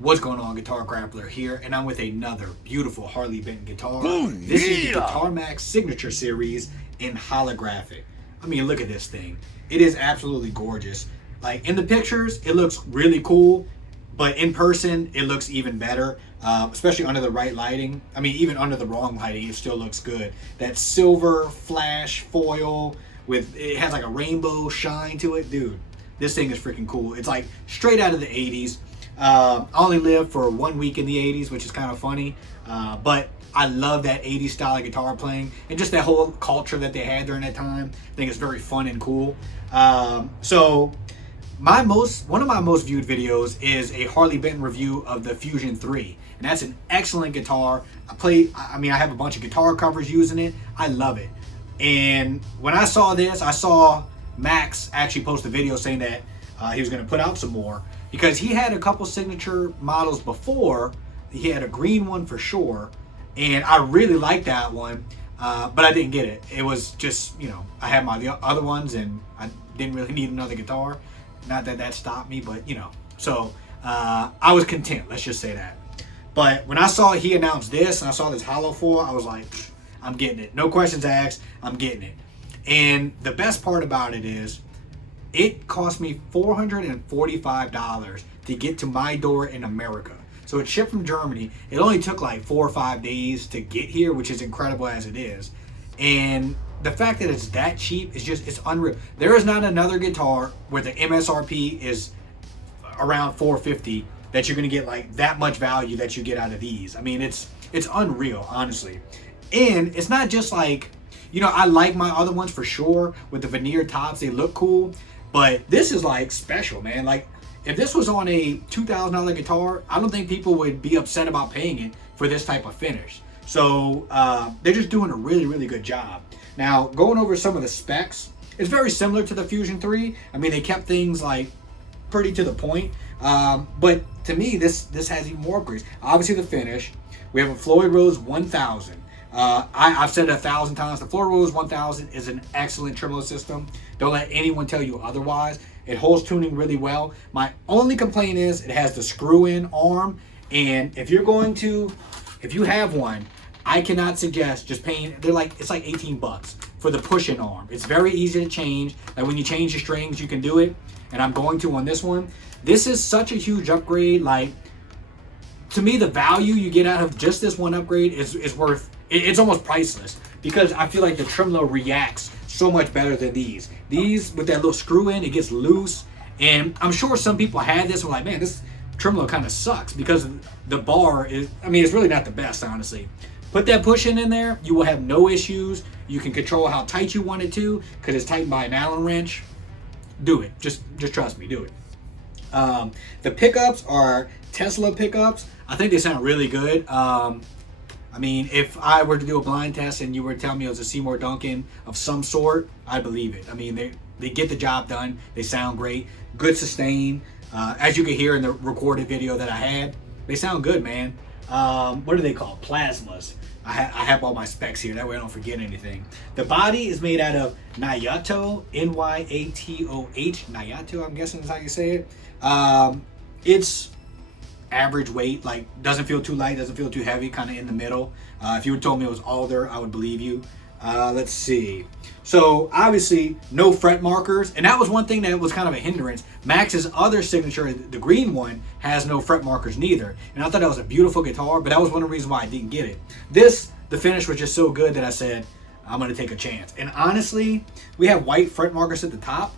What's going on, Guitar Grappler here, and I'm with another beautiful Harley Benton guitar. Ooh, this is the yeah. Guitar Max Signature Series in holographic. I mean, look at this thing. It is absolutely gorgeous. Like, in the pictures, it looks really cool, but in person, it looks even better, especially under the right lighting. I mean, even under the wrong lighting, it still looks good. That silver flash foil it has like a rainbow shine to it. Dude, this thing is freaking cool. It's like straight out of the 80s. I only lived for 1 week in the 80s, which is kind of funny, but I love that 80s style of guitar playing and just that whole culture that they had during that time. I think it's very fun and cool. So one of my most viewed videos is a Harley Benton review of the Fusion 3, and that's an excellent guitar. I have a bunch of guitar covers using it. I love it. And when I saw this, I saw Max actually post a video saying that he was going to put out some more, because he had a couple signature models before. He had a green one for sure, and I really liked that one, but I didn't get it. It was just, I had my other ones, and I didn't really need another guitar. Not that that stopped me, but so I was content, let's just say that. But when I saw he announced this, and I saw this hollow foil, I was like, I'm getting it. No questions asked, I'm getting it. And the best part about it is, it cost me $445 to get to my door in America. So it shipped from Germany. It only took like 4 or 5 days to get here, which is incredible as it is. And the fact that it's that cheap is it's unreal. There is not another guitar where the MSRP is around $450 that you're gonna get like that much value that you get out of these. I mean, it's unreal, honestly. And it's not just like, I like my other ones for sure with the veneer tops, they look cool. But this is like special, man. Like, if this was on a $2,000 guitar, I don't think people would be upset about paying it for this type of finish. So they're just doing a really, really good job. Now, going over some of the specs, it's very similar to the Fusion 3. I mean, they kept things like pretty to the point. But to me, this has even more upgrades. Obviously, the finish. We have a Floyd Rose 1000. I've said it 1,000 times. The Floyd Rose 1000 is an excellent tremolo system. Don't let anyone tell you otherwise. It holds tuning really well. My only complaint is it has the screw-in arm, and if you have one, I cannot suggest just paying. It's like 18 bucks for the push-in arm. It's very easy to change. Like when you change the strings, you can do it, and I'm going to on this one. This is such a huge upgrade. Like, to me, the value you get out of just this one upgrade is worth. It's almost priceless, because I feel like the tremolo reacts so much better than these. These, with that little screw in, it gets loose. And I'm sure some people had this and were like, man, this tremolo kind of sucks, because the bar is, it's really not the best, honestly. Put that push in there, you will have no issues. You can control how tight you want it to, because it's tightened by an Allen wrench. Do it. Just trust me, do it. The pickups are Tesla pickups. I think they sound really good. If I were to do a blind test and you were to tell me it was a Seymour Duncan of some sort, I believe it. They get the job done. They sound great. Good sustain. As you can hear in the recorded video that I had, they sound good, man. What are they called? Plasmas. I have all my specs here. That way I don't forget anything. The body is made out of Nyato, N-Y-A-T-O-H. Nyato, I'm guessing is how you say it. It's average weight, doesn't feel too light, doesn't feel too heavy, kind of in the middle. If you had told me it was alder, I would believe you. Let's see. So obviously no fret markers, and that was one thing that was kind of a hindrance. Max's other signature, the green one, has no fret markers neither, and I thought that was a beautiful guitar, but that was one of the reasons why I didn't get it. The finish was just so good that I said I'm gonna take a chance. And honestly, we have white fret markers at the top.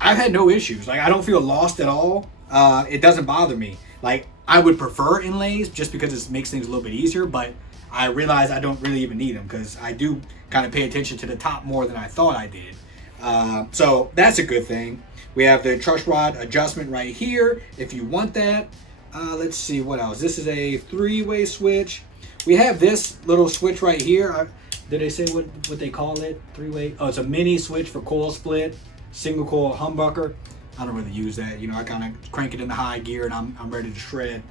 I've had no issues. Like, I don't feel lost at all. It doesn't bother me. Like, I would prefer inlays just because it makes things a little bit easier, but I realize I don't really even need them because I do kind of pay attention to the top more than I thought I did. So that's a good thing. We have the truss rod adjustment right here if you want that. Let's see what else. This is a 3-way switch. We have this little switch right here. Did they say what they call it? 3-way? Oh, it's a mini switch for coil split, single coil humbucker. I don't really use that. I kind of crank it in the high gear and I'm ready to shred.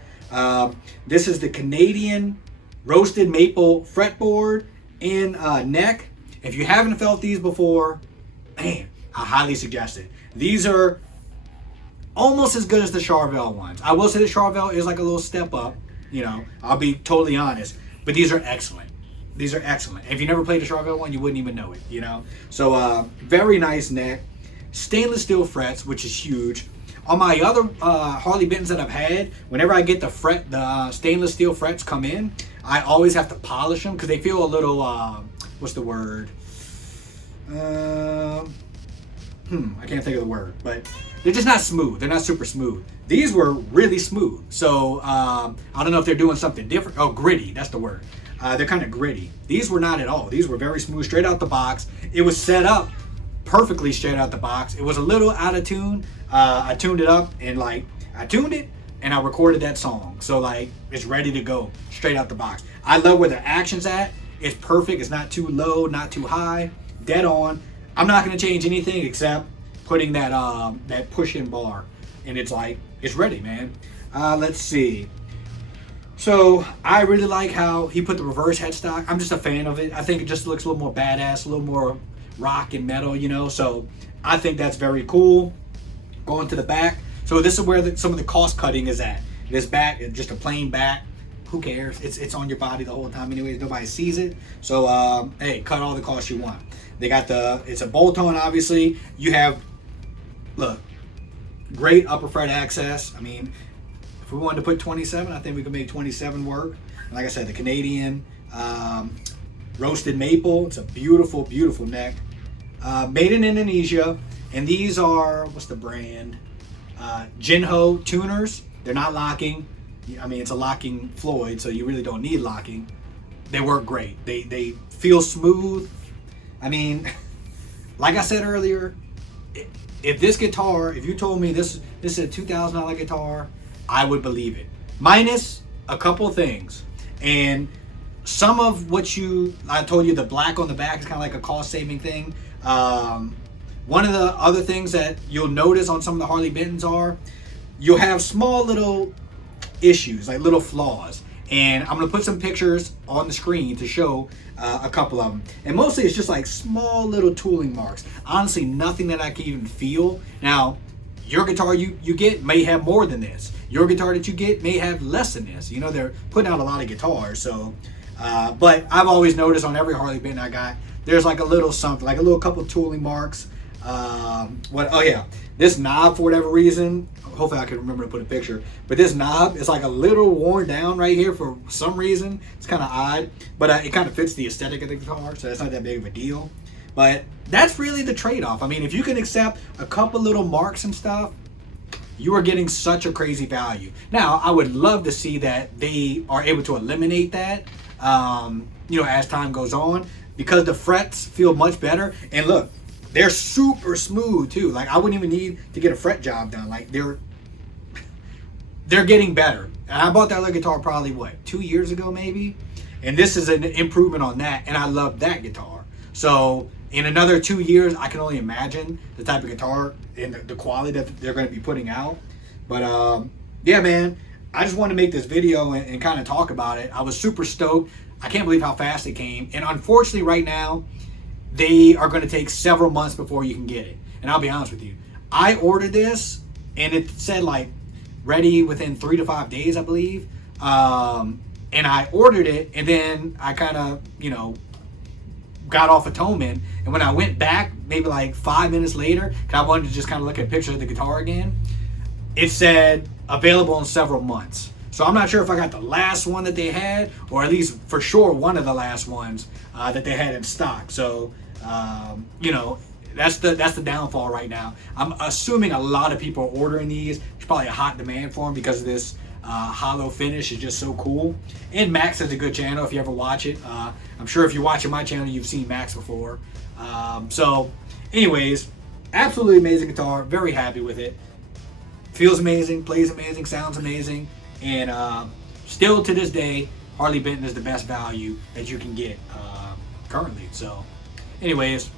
This is the Canadian roasted maple fretboard and neck. If you haven't felt these before, man, I highly suggest it. These are almost as good as the Charvel ones. I will say the Charvel is like a little step up. I'll be totally honest, but these are excellent. These are excellent. If you never played the Charvel one, you wouldn't even know it. So very nice neck, stainless steel frets, which is huge. On my other Harley Bentons that I've had, whenever I get the stainless steel frets come in, I always have to polish them because they feel a little, what's the word? I can't think of the word, but they're just not smooth. They're not super smooth. These were really smooth. So I don't know if they're doing something different. Oh, gritty, that's the word. They're kind of gritty. These were not at all. These were very smooth, straight out the box. It was set up perfectly straight out the box. It was a little out of tune. I tuned it up and I tuned it and I recorded that song. So it's ready to go straight out the box. I love where the action's at. It's perfect. It's not too low, not too high, dead on. I'm not going to change anything except putting that push-in bar, and it's ready, man. Let's see. So I really like how he put the reverse headstock. I'm just a fan of it. I think it just looks a little more badass, a little more rock and metal, So I think that's very cool. Going to the back. So this is where some of the cost cutting is at. This back is just a plain back. Who cares? It's on your body the whole time anyways. Nobody sees it. So hey, cut all the costs you want. They got it's a bolt-on, obviously. You have, look, great upper fret access. I mean, if we wanted to put 27, I think we could make 27 work. And like I said, the Canadian roasted maple. It's a beautiful, beautiful neck. Made in Indonesia. And these are, what's the brand? Jinho tuners. They're not locking. I mean, it's a locking Floyd, so you really don't need locking. They work great. They feel smooth. I mean, like I said earlier, if this guitar, if you told me this is a $2,000 guitar, I would believe it. Minus a couple things. And some of what I told you, the black on the back is kind of like a cost-saving thing. One of the other things that you'll notice on some of the Harley Bentons you'll have small little issues, like little flaws. And I'm going to put some pictures on the screen to show a couple of them. And mostly it's just like small little tooling marks. Honestly, nothing that I can even feel. Now, your guitar you get may have more than this. Your guitar that you get may have less than this. They're putting out a lot of guitars. So, but I've always noticed on every Harley Benton I got, there's like a little something, like a little couple tooling marks. Oh yeah, this knob for whatever reason, hopefully I can remember to put a picture, but this knob is like a little worn down right here for some reason. It's kind of odd, but it kind of fits the aesthetic of the guitar, so that's not that big of a deal. But that's really the trade-off. I mean, if you can accept a couple little marks and stuff, you are getting such a crazy value. Now, I would love to see that they are able to eliminate that, as time goes on, because the frets feel much better. And look, they're super smooth too. Like, I wouldn't even need to get a fret job done. Like, they're getting better. And I bought that other guitar probably 2 years ago maybe, and this is an improvement on that. And I love that guitar. So in another 2 years, I can only imagine the type of guitar and the quality that they're going to be putting out. But yeah, man, I just wanted to make this video and kind of talk about it. I was super stoked. I can't believe how fast it came. And unfortunately, right now, they are going to take several months before you can get it. And I'll be honest with you, I ordered this and it said ready within 3 to 5 days, I believe. And I ordered it, and then I kind of, got off of Toman, and when I went back, maybe like 5 minutes later, because I wanted to just kind of look at pictures of the guitar again, it said available in several months. So I'm not sure if I got the last one that they had, or at least for sure one of the last ones that they had in stock. So you know, that's the downfall right now. I'm assuming a lot of people are ordering these. There's probably a hot demand for them because of this hollow finish is just so cool. And Max has a good channel if you ever watch it. I'm sure if you're watching my channel, you've seen Max before. So anyways, absolutely amazing guitar. Very happy with it. Feels amazing, plays amazing, sounds amazing. And still to this day, Harley Benton is the best value that you can get currently. So anyways,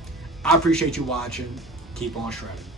I appreciate you watching. Keep on shredding.